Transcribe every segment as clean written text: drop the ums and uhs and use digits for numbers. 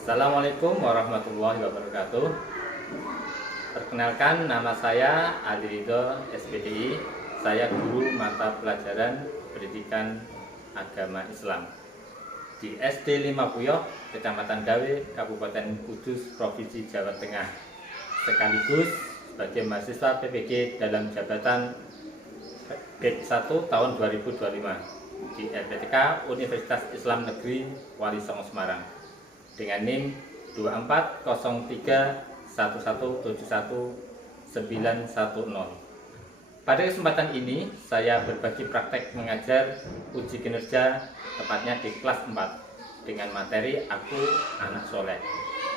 Assalamualaikum warahmatullahi wabarakatuh. Perkenalkan, nama saya Adi Ridho, SPDI. Saya guru mata pelajaran Pendidikan Agama Islam di SD 5 Puyoh, Kecamatan Dawe, Kabupaten Kudus, Provinsi Jawa Tengah. Sekaligus sebagai mahasiswa PPG dalam jabatan BED 1 tahun 2025 di LPTK Universitas Islam Negeri Wali Songo Semarang dengan NIM 240311719110. Pada kesempatan ini saya berbagi praktek mengajar uji kinerja, tepatnya di kelas 4 dengan materi Aku Anak Soleh.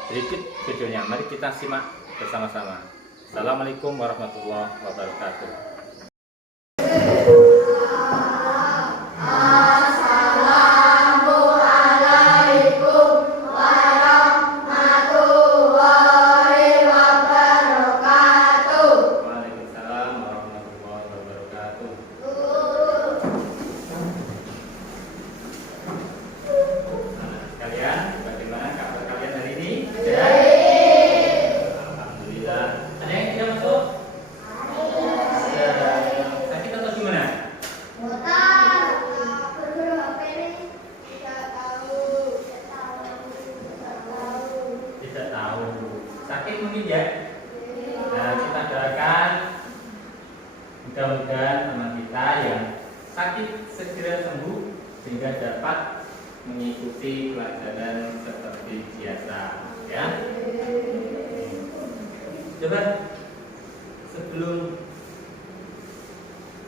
Berikut videonya, mari kita simak bersama-sama. Assalamualaikum warahmatullahi wabarakatuh. Sakit mungkin ya. Nah, kita doakan mudah-mudahan teman kita yang sakit segera sembuh sehingga dapat mengikuti pelajaran seperti biasa, ya. Coba sebelum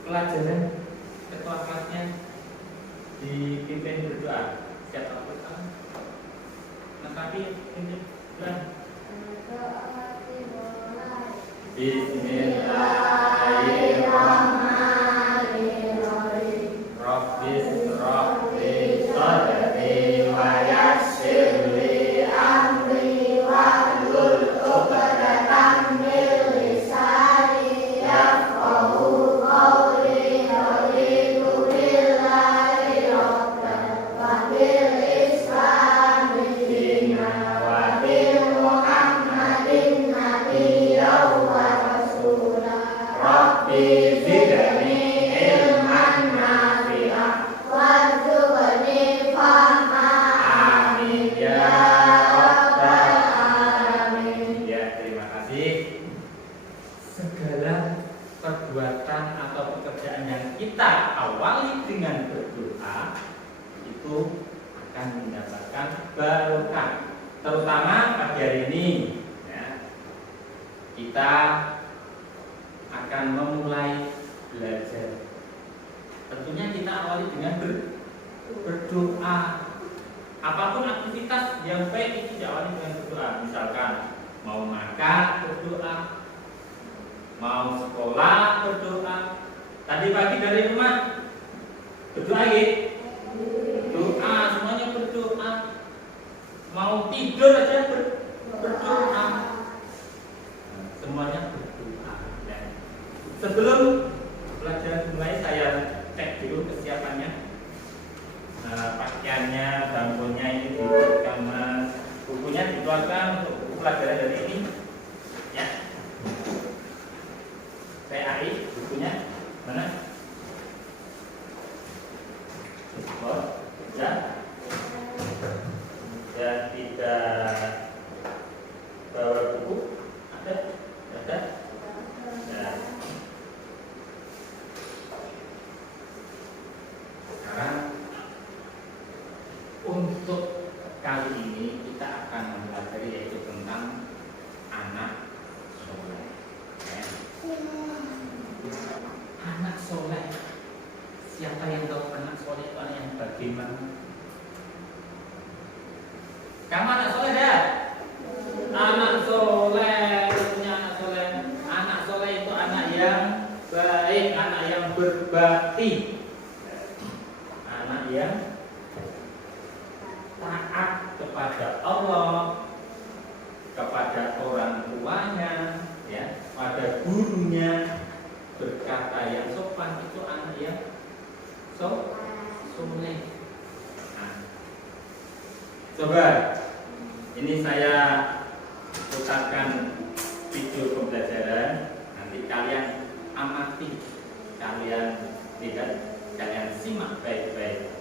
pelajaran ketua kelasnya dipimpin berdoa. Siapa pertama? Mas Rafi, pimpin doa. Bismillahirrahmanirrahim. Rabbis Rabbi Sadri wa yassirli amri wahlul 'uqdatam min lisani yafqahu qawli. Raditu billahi rabban wa bil islami dinan wa bi Muhammadin nabiyyan wa rasulah. Rabbi zidni ilman nafi'ah warzuqni fahma. Amin ya rabbal alamin. Ya, terima kasih. Segala perbuatan atau pekerjaan yang kita awali dengan berdoa itu akan mendapatkan barokah. Terutama pagi hari ini, ya, kita akan memulai belajar. Tentunya kita awali dengan berdoa. Apapun aktivitas yang baik itu diawali dengan berdoa. Misalkan mau makan berdoa, mau sekolah berdoa. Tadi pagi dari rumah berdoa ya? Doa, semuanya berdoa. Mau tidur aja berdoa. Semuanya berdoa. Ya. Sebelum pelajaran dimulai, saya cek dulu kesiapannya. Pakaiannya, bangkunya ini dikeluarkan, bukunya dikeluarkan untuk buku pelajaran dari ini. Ya. PAI bukunya mana? Oh, ya. Ya, tidak bawa buku. Ada? Ada? Ya. Sekarang untuk kali ini kita akan mempelajari yaitu tentang anak soleh. Ya. Anak soleh. Siapa yang tahu anak soleh itu anak yang bagaimana? Kamu anak soleh ya? Anak soleh, punya anak soleh. Anak soleh itu anak yang baik, anak yang berbakti, anak yang taat kepada Allah, kepada orang tuanya, ya, pada gurunya, berkata yang sopan, itu anak yang soleh. Nah, coba Ini saya putarkan video pembelajaran. Nanti kalian amati, kalian lihat, kalian simak baik-baik.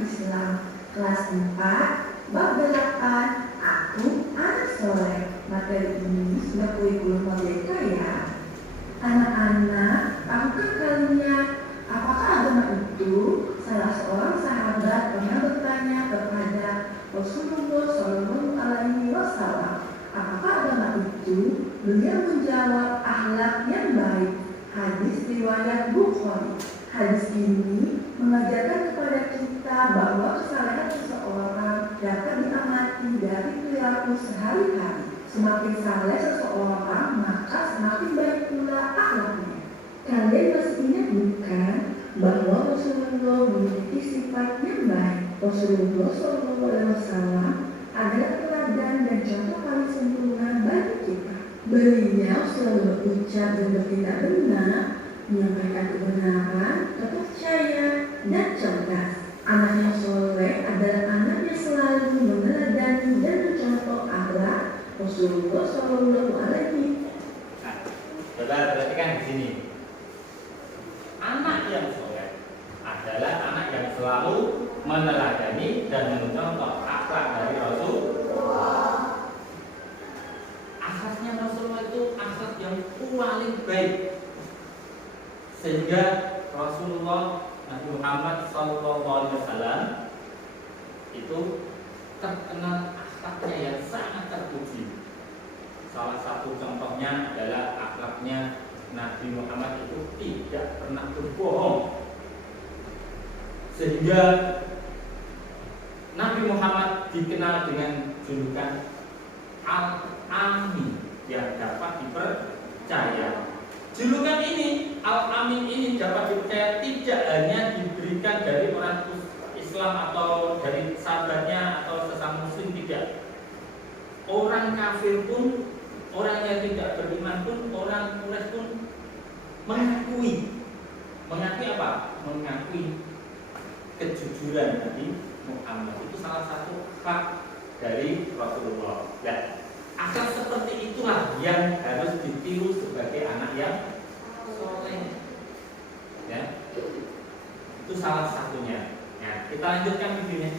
Islam kelas 4 bab 8 aku anak soleh. Materi ini sudah kurikulum merdeka ya. Anak-anak, tahukah kalian apakah agama itu? Salah seorang sahabat pernah bertanya kepada Rasulullah SAW, apakah agama itu? Beliau menjawab, akhlak yang baik. Hadis riwayat Bukhari. Hadis ini mengajarkan kepada kita bahwa kesalahan seseorang dapat diamati dari perilaku sehari-hari. Semakin saleh seseorang, maka semakin baik pula akhlaknya. Kalian masih ingat bukan bahwa Rasulullah memiliki sifat yang baik? Rasulullah SAW adalah teladan dan contoh paling sempurna bagi kita. Beliau selalu berucap dan bertindak benar, menyampaikan kebenaran, terpercaya, dan cerdas. Anak yang soleh adalah anak yang selalu meneladani dan mencontoh akhlak Rasulullah SAW. Nah, saudara perhatikan di sini. Anak yang soleh adalah anak yang selalu meneladani dan mencontoh akhlak dari Rasulullah. Akhlaknya Rasulullah itu akhlak yang paling baik, sehingga Rasulullah Nabi Muhammad SAW itu terkenal akhlaknya yang sangat terpuji. Salah satu contohnya adalah akhlaknya Nabi Muhammad itu tidak pernah berbohong, sehingga Nabi Muhammad dikenal dengan julukan Al-Amin yang dapat dipercaya. Julukan ini, Al-Amin ini dapat dipercaya tidak hanya diberikan dari orang Islam atau dari sahabatnya atau sesama muslim, tidak. Orang kafir pun, orang yang tidak beriman pun, orang Quraisy pun mengakui apa? Mengakui kejujuran Nabi Muhammad. Itu salah satu hak dari Rasulullah. Ya. Akhlak seperti itulah yang harus ditiru sebagai anak yang soleh. Ya, itu salah satunya. Nah, kita lanjutkan videonya.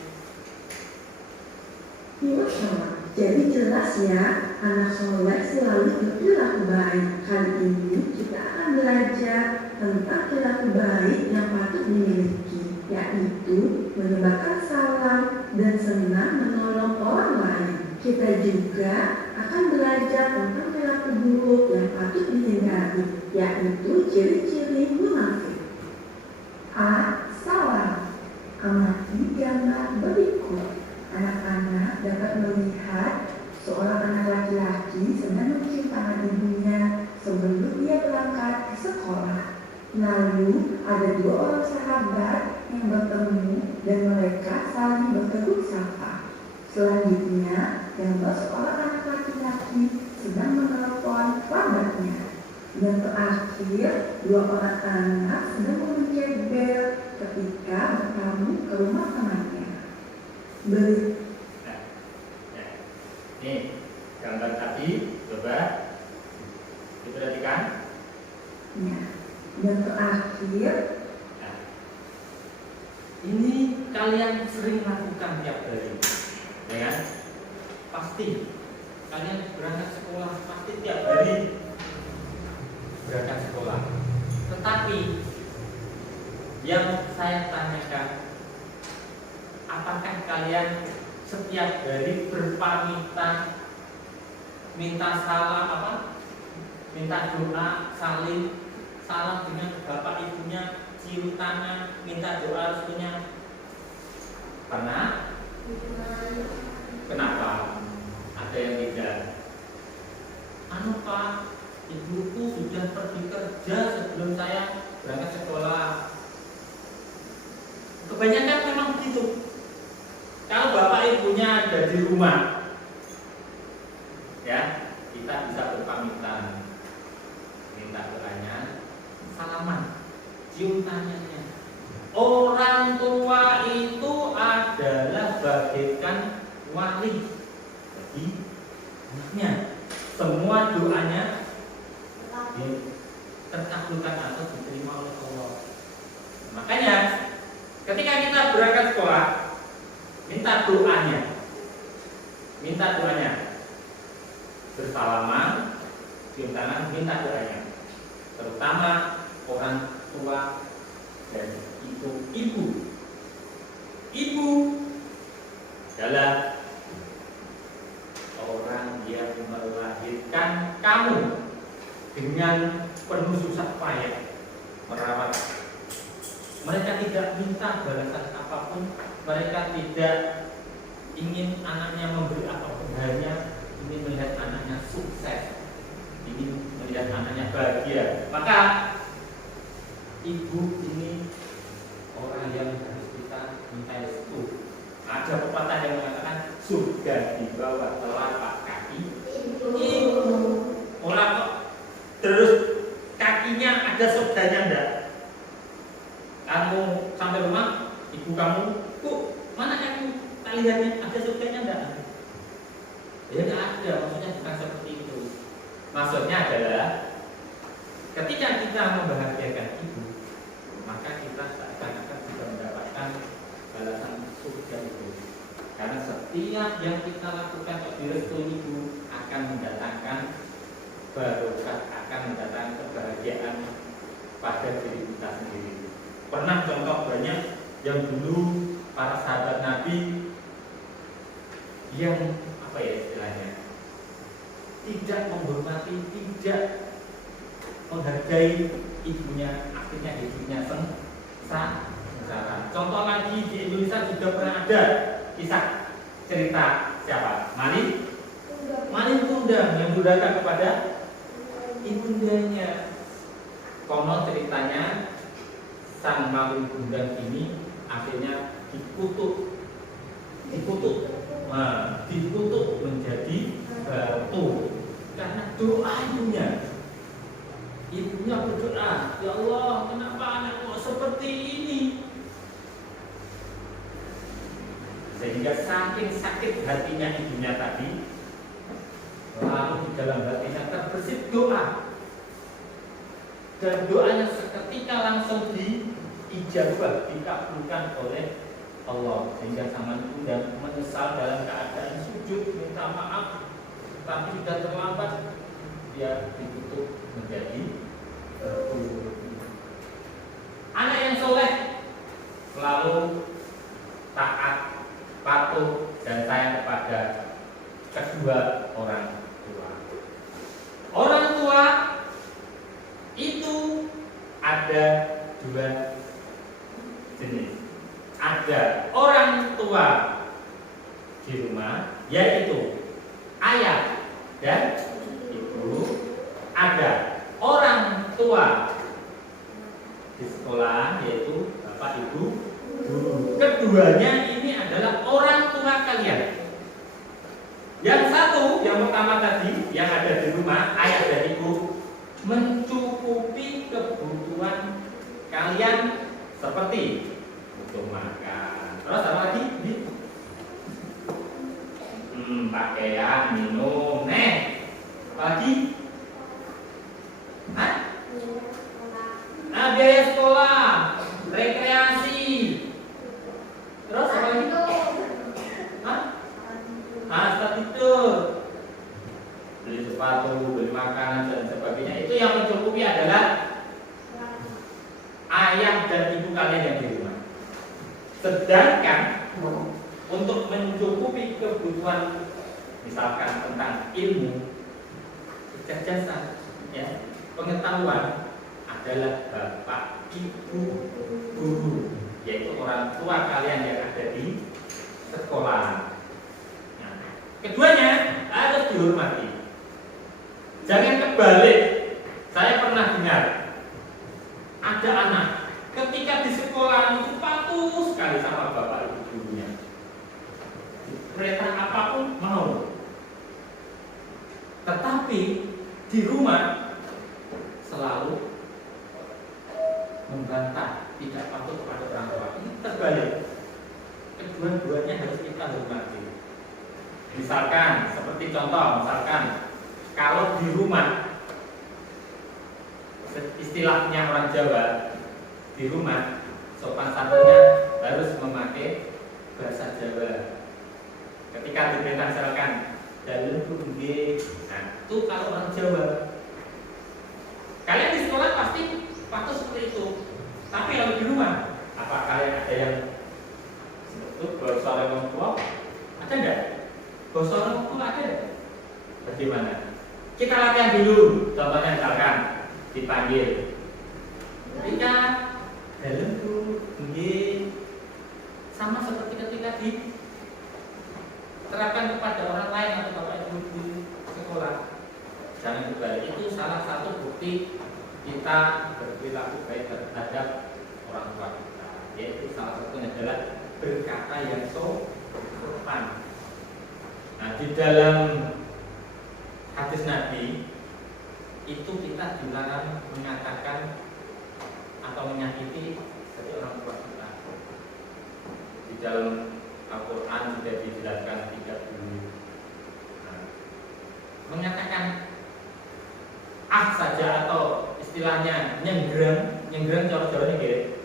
Jadi jelas ya, anak soleh selalu berperilaku baik. Kali ini kita akan belajar tentang perilaku baik yang patut dimiliki, yaitu menyebarkan salam dan senang menolong orang lain. Kita juga akan belajar tentang perilaku buruk yang patut dihindari, yaitu ciri-ciri munafik. A. Salam. Amati gambar berikut. Anak-anak dapat melihat seorang anak laki-laki sedang mencium tangan ibunya sebelum dia berangkat ke sekolah. Lalu ada dua orang sahabat yang bertemu dan mereka saling bertegur sapa. Selanjutnya, gambar seorang anak laki-laki sedang menelpon kerabatnya. Dan terakhir, dua orang anak sedang memencet bel ketika bertamu ke rumah temannya. Ini gambar tadi, coba diperhatikan. Ya. Dan terakhir, ini kalian sering lakukan tiap hari, ya kan? Pasti kalian berangkat sekolah, pasti tiap hari berangkat sekolah. Tetapi yang saya tanyakan, apakah kalian setiap hari berpamitan, minta salam minta doa, salam dengan bapak ibunya, cium tangan, minta doa restunya? Pernah? Kenapa? Ada yang tidak. Pak, ibuku sudah pergi kerja sebelum saya berangkat sekolah. Kebanyakan memang begitu. Kalau bapak ibunya ada di rumah, ya kita bisa berpamitan, minta doanya, salaman, cium tangannya. Orang tua itu adalah bagaikan wali bagi anaknya. Semua doanya terkabulkan atau diterima oleh Allah. Makanya ketika kita berangkat sekolah, minta doanya, bersalaman, cium tangan, minta doanya. Terutama orang tua dan ibu adalah orang yang melahirkan kamu dengan penuh susah payah merawat. Mereka tidak minta balasan apapun, mereka tidak ingin anaknya memberi apapun, hanya ingin melihat anaknya sukses, ingin melihat anaknya bahagia. Maka ibu ini orang yang harus kita minta restu. Ada pepatah yang mengatakan surga di bawah telapak kaki ibu. Orang kok terus kakinya ada surganya enggak? Kamu sampai rumah, ibu kamu, "Bu, mana kakimu? Tak lihatnya ada surganya enggak?" Ya enggak ada, maksudnya bukan seperti itu. Maksudnya adalah ketika kita membahagiakan ibu, maka kita seakan-akan bisa mendapatkan balasan surga itu. Karena setiap yang kita lakukan direstui ibu akan mendatangkan barokah, akan mendatangkan kebahagiaan pada diri kita sendiri. Pernah contoh banyak yang dulu para sahabat Nabi yang istilahnya tidak menghormati, tidak menghargai ibunya, akhirnya hidupnya sengsara. Contoh lagi di Indonesia juga pernah ada kisah cerita siapa? Malik Kundang yang durhaka kepada ibundanya. Konon ceritanya sang Malik Kundang ini akhirnya dikutuk menjadi batu karena doa ibunya. Ibunya berdoa, "Ya Allah, kenapa anakku seperti ini?" Sehingga saking sakit hatinya ibunya tadi, lalu di dalam hatinya terbersit doa, dan doanya seketika langsung diijabah, dikabulkan oleh Allah. Sehingga sang Kundang menyesal dalam keadaan sujud minta maaf, tapi sudah terlambat, dia ditutup menjadi anak yang soleh, selalu taat, patuh dan sayang kepada kedua orang tua. Orang tua itu ada dua jenis. Ada orang tua di rumah, yaitu ayah dan ibu. Ada orang tua di sekolah, yaitu bapak, ibu, guru. Keduanya ini adalah orang tua kalian. Yang satu, yang pertama tadi, yang ada di rumah, ayah dan ibu, mencukupi kebutuhan kalian seperti untuk makan. Terus apa lagi? Pakaian, minum, apa lagi? Biaya sekolah, rekreasi. Terus apa lagi? Tempat tidur, beli sepatu, beli makanan dan sebagainya. Itu yang mencukupi adalah ayah dan ibu kalian yang di rumah. Sedangkan untuk mencukupi kebutuhan, misalkan tentang ilmu, kecerdasan, pengetahuan, adalah bapak, ibu, guru, yaitu orang tua kalian yang ada di sekolah. Nah, keduanya harus dihormati. Jangan kebalik. Saya pernah dengar ada anak ketika di sekolah itu patuh sekali sama bapak ibu gurunya. Tapi di rumah selalu membantah, tidak patuh kepada orang tua. Ini terbalik. Kedua-duanya harus kita hormati. Misalkan, seperti contoh, kalau di rumah, istilahnya orang Jawa, di rumah sopan santunnya harus memakai bahasa Jawa. Ketika diperintah misalkan dalem nggih, nah itu kalau orang Jawa. Kalian di sekolah pasti patuh seperti itu. Tapi kalau di rumah, apa kalian ada yang itu bahasa orang tua? Ada enggak? Bahasa orang tua ada? Bagaimana? Kita latihan dulu. Contohnya misalkan dipanggil, ketika dalem nggih, sama seperti ketika diterapkan kepada orang lain atau bapak ibu di sekolah. Jangan kebalik. Itu salah satu bukti kita berperilaku baik terhadap orang tua kita. Yaitu salah satunya adalah berkata yang sopan. Nah, di dalam hadis Nabi itu kita dilarang mengatakan atau menyakiti dari orang tua kita. Di dalam Al-Quran sudah dijelaskan tidak boleh mengatakan saja atau istilahnya nyenggerang cara-caranya gitu,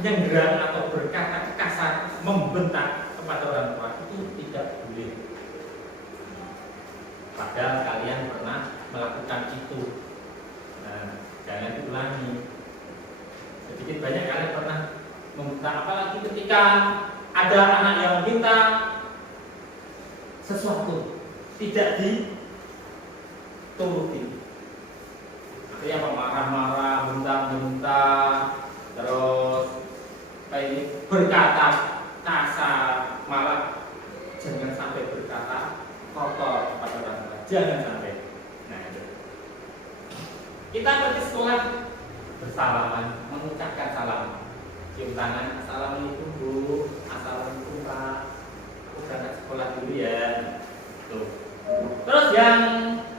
nyenggerang atau berkata kasar, membentak kepada orang tua itu tidak boleh. Padahal kalian pernah melakukan itu. Nah, jangan diulangi. Sedikit banyak kalian pernah membentak, apalagi ketika ada anak yang minta sesuatu tidak dituruti. Artinya marah-marah, minta-minta, terus berkata kasar, malah jangan sampai berkata kotor kepada orang tua. Jangan sampai. Nah, itu. Kita pergi sekolah bersalaman, mengucapkan salam, cium tangan, assalamualaikum bu, assalamualaikum pak, aku berangkat sekolah dulu ya. Tuh. Terus yang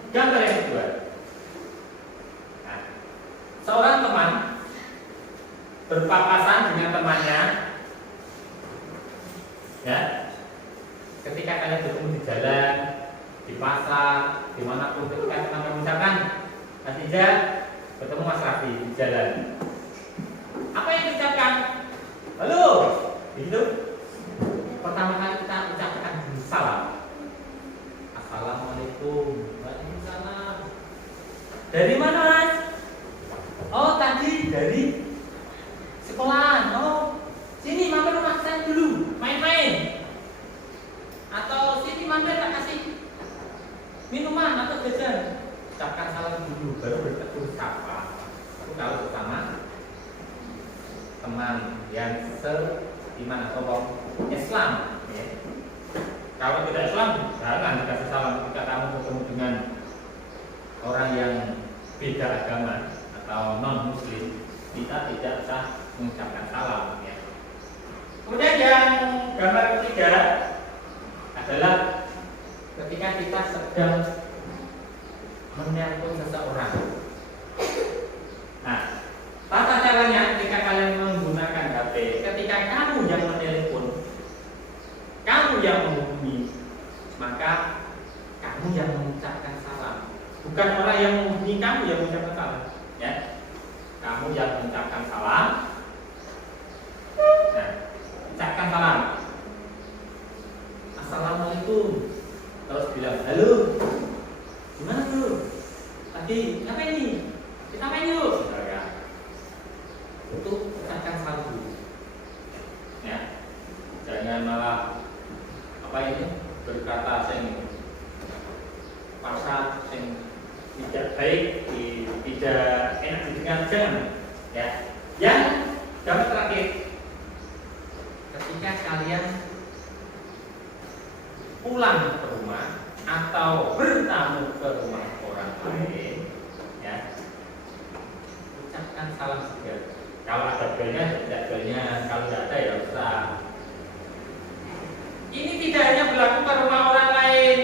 gambar yang kedua, nah, seorang teman berpapasan dengan temannya, ya. Ketika kalian bertemu di jalan, di pasar, dimanapun, ketika teman misalkan Mas Ija bertemu Mas Rafi di jalan, apa yang diucapkan? Halo, gitu. Pertama kali kita ucapkan salam. Assalamualaikum. Waalaikumsalam. Dari mana Mas? Oh tadi dari sekolahan. Oh sini mampir rumah saya dulu, main-main. Atau sini mampir tak kasih minuman atau jajan. Ucapkan salam dulu, baru bertegur sapa. Itu kalau bersama teman yang seiman atau orang Islam, ya. Kalau tidak Islam, jangan dikasih salam ketika kamu bertemu dengan orang yang beda agama atau non Muslim. Kita tidak usah mengucapkan salam, ya. Kemudian yang gambar ketiga adalah ketika kita sedang menelpon seseorang. Nah, tata caranya ketika kalian menggunakan HP, ketika kamu yang menelpon, kamu yang menghubungi, maka kamu yang mengucapkan salam. Bukan orang yang menghubungi kamu yang mengucapkan salam, ya. Kamu yang mengucapkan salam. Nah, ucapkan salam. Assalamualaikum. Terus bilang, halo. Gimana tuh? Tadi apa ini? Kita main yuk. Itu ucapkan salam dulu. Ya. Jangan malah apa ini berkata sing pasal sing tidak baik, tidak enak didengar, jangan. Ya. Yang dapat terakhir, ketika kalian pulang ke rumah atau bertamu ke rumah orang lain, ya, ucapkan salam juga. Kalau ada belnya, tidak belnya. Kalau tidak ada, ya usah. Ini tidak hanya berlaku ke rumah orang lain,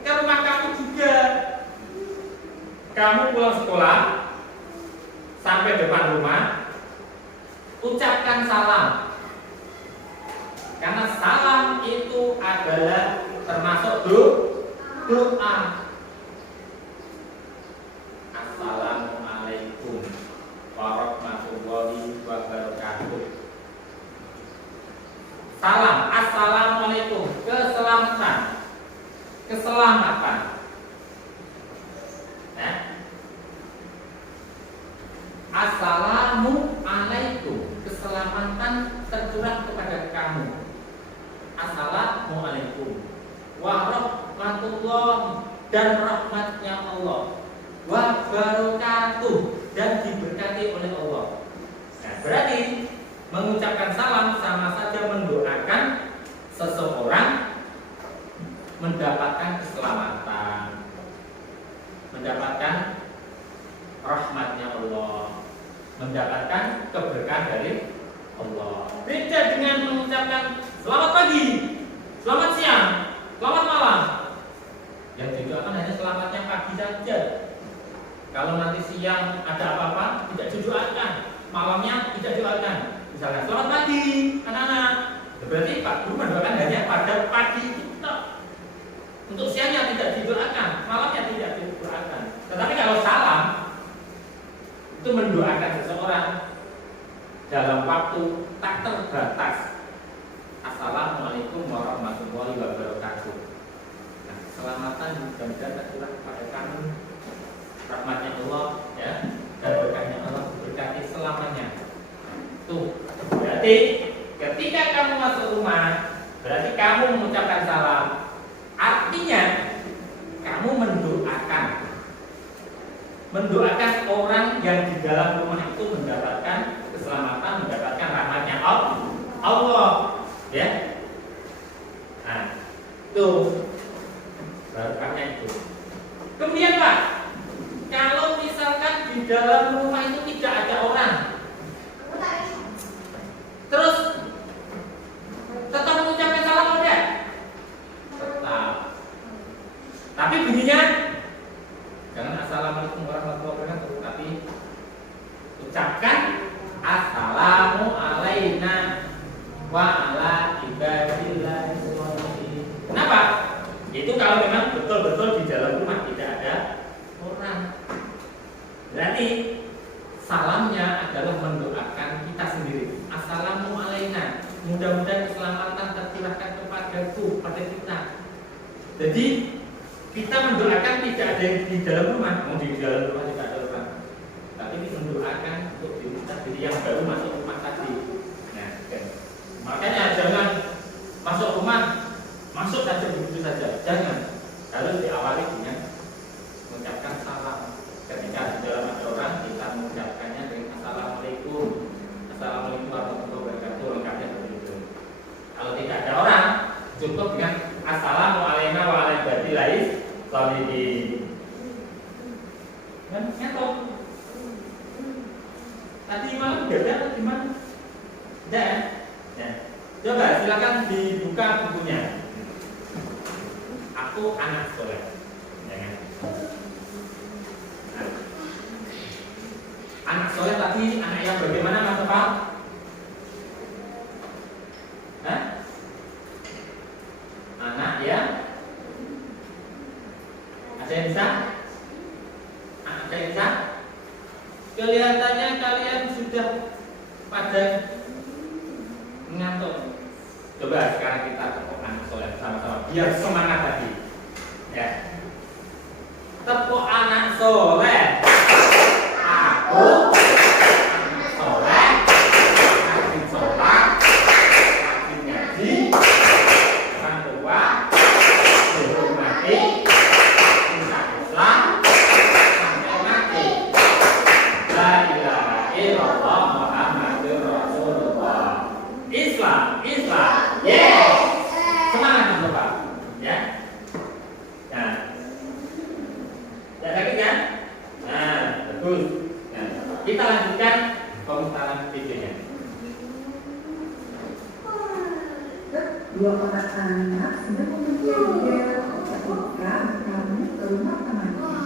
ke rumah kamu juga. kamu pulang sekolah sampai depan rumah, ucapkan salam. Karena salam itu adalah termasuk doa. Assalamualaikum warahmatullahi wabarakatuh. Salam, assalamualaikum, keselamatan. Assalamualaikum, keselamatan tercurah kepada kamu. Assalamualaikum warahmatullahi dan rahmatnya Allah, wabarakatuh dan diberkati oleh Allah. Nah, berarti mengucapkan salam sama saja mendoakan seseorang mendapatkan keselamatan, mendapatkan rahmatnya Allah, mendapatkan keberkahan dari Allah. Beda dengan mengucapkan selamat pagi, selamat siang, selamat malam. Yang didoakan hanya selamatnya pagi saja. Kalau nanti siang ada apa-apa, tidak didoakan. Malamnya tidak didoakan. Misalnya selamat pagi anak-anak. Berarti Pak Guru mendoakan hanya pada pagi kita. Untuk siangnya tidak didoakan, malamnya tidak didoakan. Tetapi kalau salam itu mendoakan seseorang dalam waktu tak terbatas. Assalamualaikum warahmatullahi wabarakatuh. Nah, keselamatan mudah-mudahan tercurah kepada kamu, rahmatnya Allah, ya, dan berkahnya Allah berkati selamanya. Tuh, berarti ketika kamu masuk rumah, berarti kamu mengucapkan salam. Artinya kamu mendoakan orang yang di dalam rumah itu mendapatkan keselamatan, mendapatkan rahmatnya Allah, ya. Nah, itu berkahnya itu. Kemudian Pak, kalau misalkan di dalam rumah itu tidak ada orang, terus tetap mengucapkan salam tidak? Tetap. Tapi bunyinya jangan assalamualaikum warahmatullahi wabarakatuh, tapi ucapkan assalamu alaina wa ala ibadillah sholihin. Kenapa? Itu kalau memang betul-betul di dalam rumah tidak ada orang. Berarti salamnya adalah mendoakan kita sendiri. Assalamu alaina, mudah-mudahan keselamatan tercurahkan kepadaku, pada kita. Jadi kita mendoakan tidak ada yang di dalam rumah. Di dalam rumah tidak ada orang, tapi mendoakan untuk diri kita sendiri yang baru masuk rumah tadi. Nah, makanya jangan masuk rumah masuk saja begitu saja, jangan. Harus diawali dengan mengucapkan salam. Ketika di dalam ada orang, kita mengucapkannya dengan assalamualaikum, assalamualaikum warahmatullahi wabarakatuh, lengkapnya begitu. Kalau tidak ada orang, cukup dengan assalamualaikum wa ala ibadillah sholihin. Kan nyatok. Tadi malam udah ada atau gimana? Udah ya? Coba silakan dibuka bukunya. Aku anak soleh. Ya kan? Nah. Anak soleh tadi anak yang bagaimana Mas Pak? Hah? Anak ya? Ada yang bisa? Ada yang bisa? Kelihatannya kalian sudah pada mengantuk. Coba sekarang kita tepuk anak soleh sama-sama biar semangat tadi. Ya. Tepuk anak soleh. Aku anak soleh. Rajin sholat, rajin ngaji, orang tua dihormati, cinta Islam sampai mati. La ilaha illallah Muhammadur Rasulullah. Islam, yes. Semangat Bapak, ya. Nah, tidak sakit kan? Nah, bagus. Nah, kita lanjutkan pemutaran videonya. Dua orang anak sedang memencari bel ketika bertamu ke rumah temannya.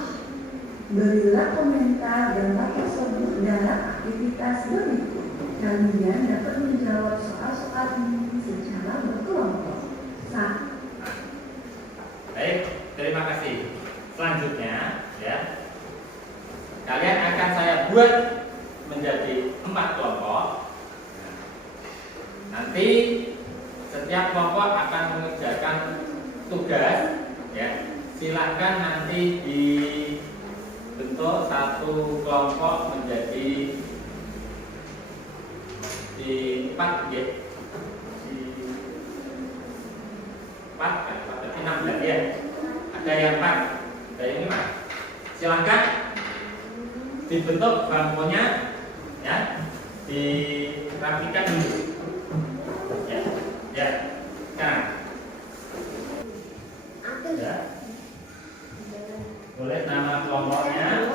Berilah komentar gambar tersebut dalam aktivitas berikut. Kalian dapat menjawab soal-soal ini secara berkelompok. Baik, terima kasih. Selanjutnya, ya, kalian akan saya buat menjadi 4 kelompok. Nanti setiap kelompok akan mengerjakan tugas, ya. Silakan nanti dibentuk satu kelompok menjadi di 4, ya. Di 4 kan, berarti 6 berarti ya. Ada yang 4, ada yang 5. Silakan dibentuk bangkunya, ya, dirapikan dulu. Ya, nah, ya, boleh nama kelompoknya,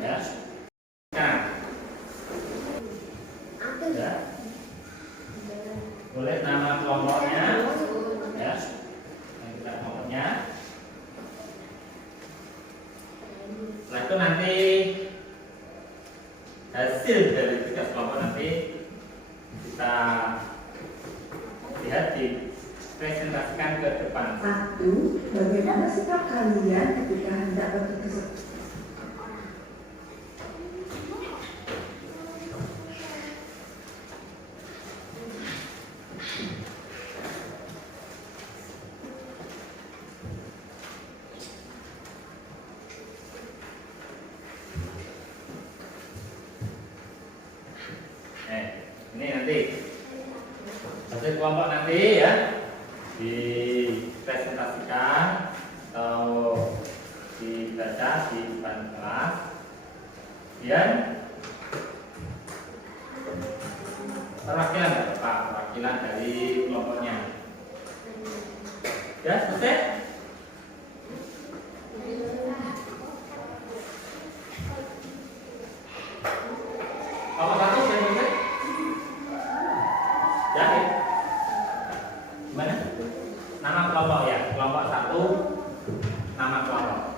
ya, nah, ya, boleh nama kelompoknya, ya, yang kita kelompoknya. Setelah itu nanti hasil dari tugas kelompok nanti kita lihat dipresentasikan ke depan. 1. Bagaimana sikap kalian ketika hendak pergi ke sekolah? Ini nanti hasil kelompok nanti, ya, dipresentasikan atau dibaca di depan kelas. Kemudian perwakilan Pak, perwakilan dari kelompoknya. Ya, selesai. Kelompok 1 sudah selesai. Yakin? Gimana? Nama kelompok, ya, kelompok 1, nama kelompok,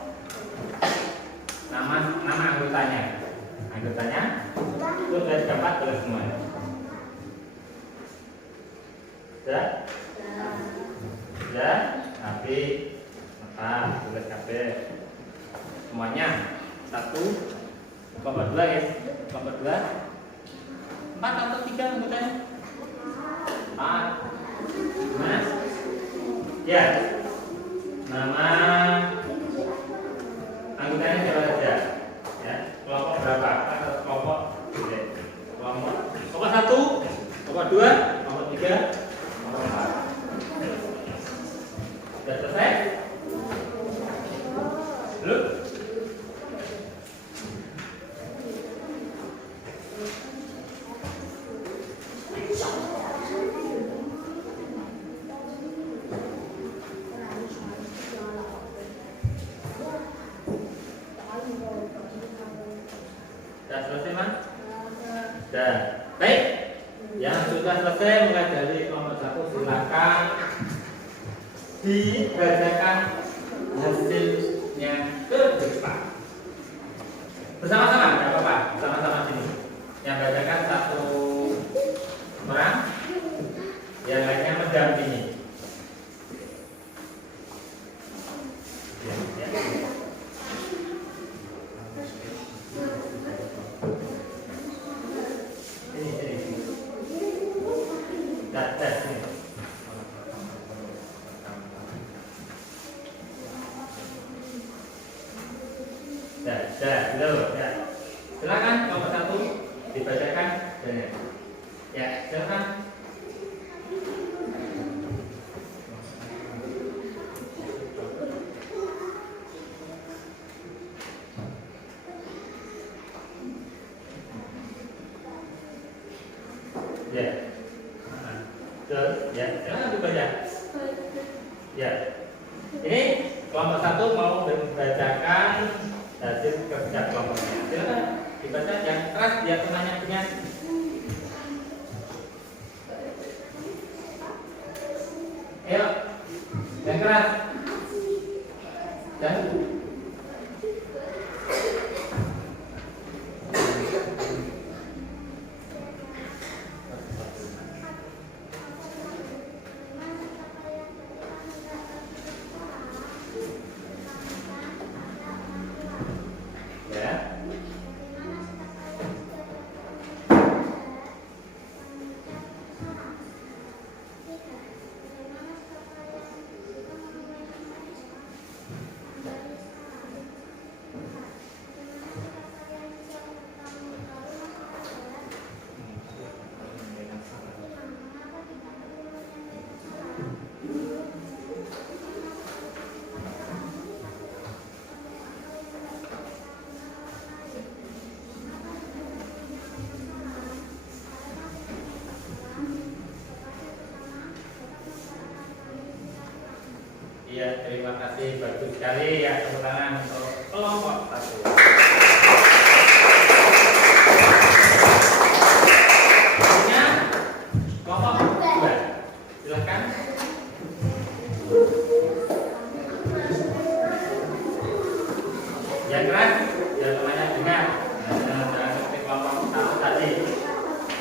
nama anggotanya, itu sudah dapat oleh semua. Sudah? Sudah? Tapi maka tulis KB semuanya. 1, kelompok 2, ya, kelompok 2, 4 atau 3 anggotanya? 4. Mas, ya, nama anggotanya siapa saja, ya, kelompok berapa atau kelompok, oke. Kelompok 1, kelompok 2, kelompok 3, kelompok 4. Sudah selesai? Belum? Sudah selesai, Mas? Sudah. Baik. Yang sudah selesai mulai dari kelompok 1 silakan dibacakan hasilnya ke depan. Bersama-sama, tidak apa-apa. Bersama-sama sini. Yang bacakan 1 orang, yang lainnya mendampingi. Ya, ya. Sudah. Silakan kelompok 1 dibacakan. Ya, silakan. Ya. Terus, ya, silakan dibaca. Ya. Ini kelompok 1 mau membacakan hasil kerja kelompoknya. Silakan dibaca yang keras biar temannya punya. Ayo, yang keras. Dan Iya, terima kasih, bagus sekali ya, tepuk tangan untuk kelompok 1. Selanjutnya kelompok 2. Silakan. Yang keras, biar temannya dengar. Jangan seperti kelompok 1 tadi.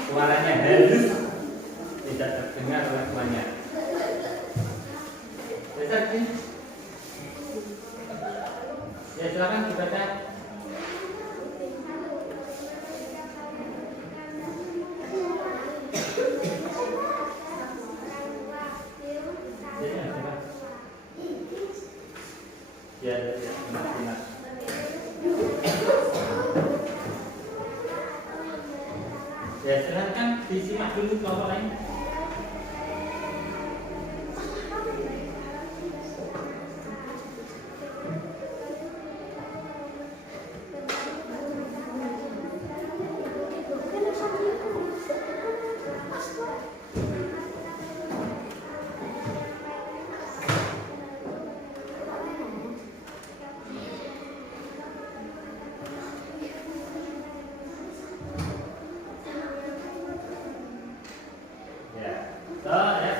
Suaranya halus, tidak terdengar oleh temannya. Ya, silakan dibaca. Ya, benar. Ya, silakan disimak dulu kelompok lain.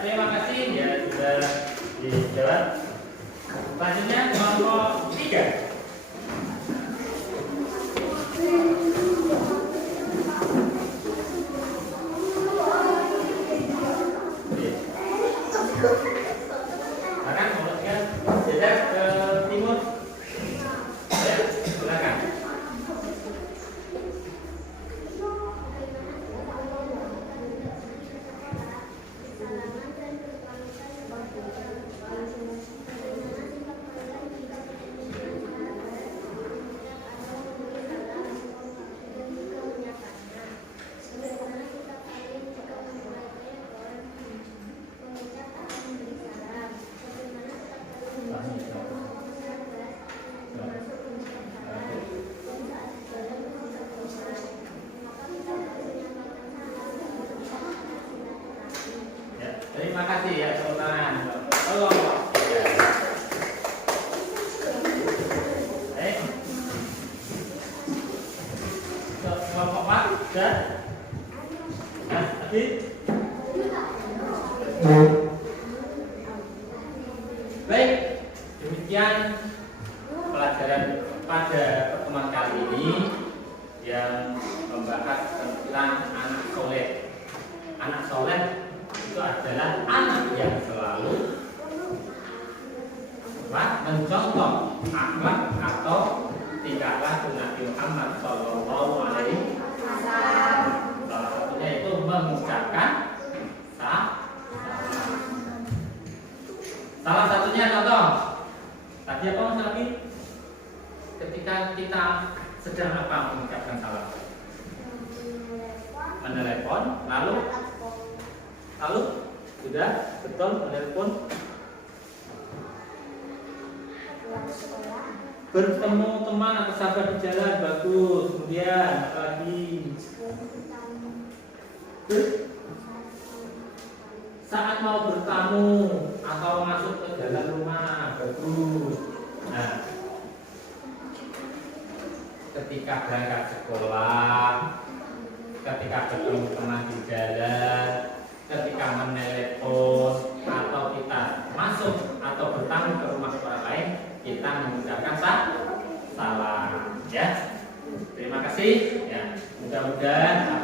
Terima kasih ya sudah dijawab. Selanjutnya kelompok 3. Silakan kelompok 3 jajar ke timur. Ya, silakan. Terima kasih ya, tepuk tangan. Kelompok 3. Kelompok 4 dan Mas Adit. Baik, demikian pelajaran pada pertemuan kali ini yang membahas tentang anak soleh. Anak soleh itu adalah anak yang selalu mencontoh akhlak atau tingkah laku Nabi Muhammad Shallallahu Alaihi Wasallam. Salah satunya itu mengucapkan salah satunya contoh tadi apa Mas Rafi? Ketika kita sedang apa mengucapkan salam? Menelepon, lalu sudah betul menelepon, bertemu teman atau sahabat di jalan bagus, kemudian apalagi saat mau bertamu atau masuk ke dalam rumah bagus. Nah, ketika berangkat sekolah, ketika bertemu teman di jalan, ketika menelepon atau kita masuk atau bertamu ke rumah orang lain, kita mengucapkan salam ya. Terima kasih ya. Mudah-mudahan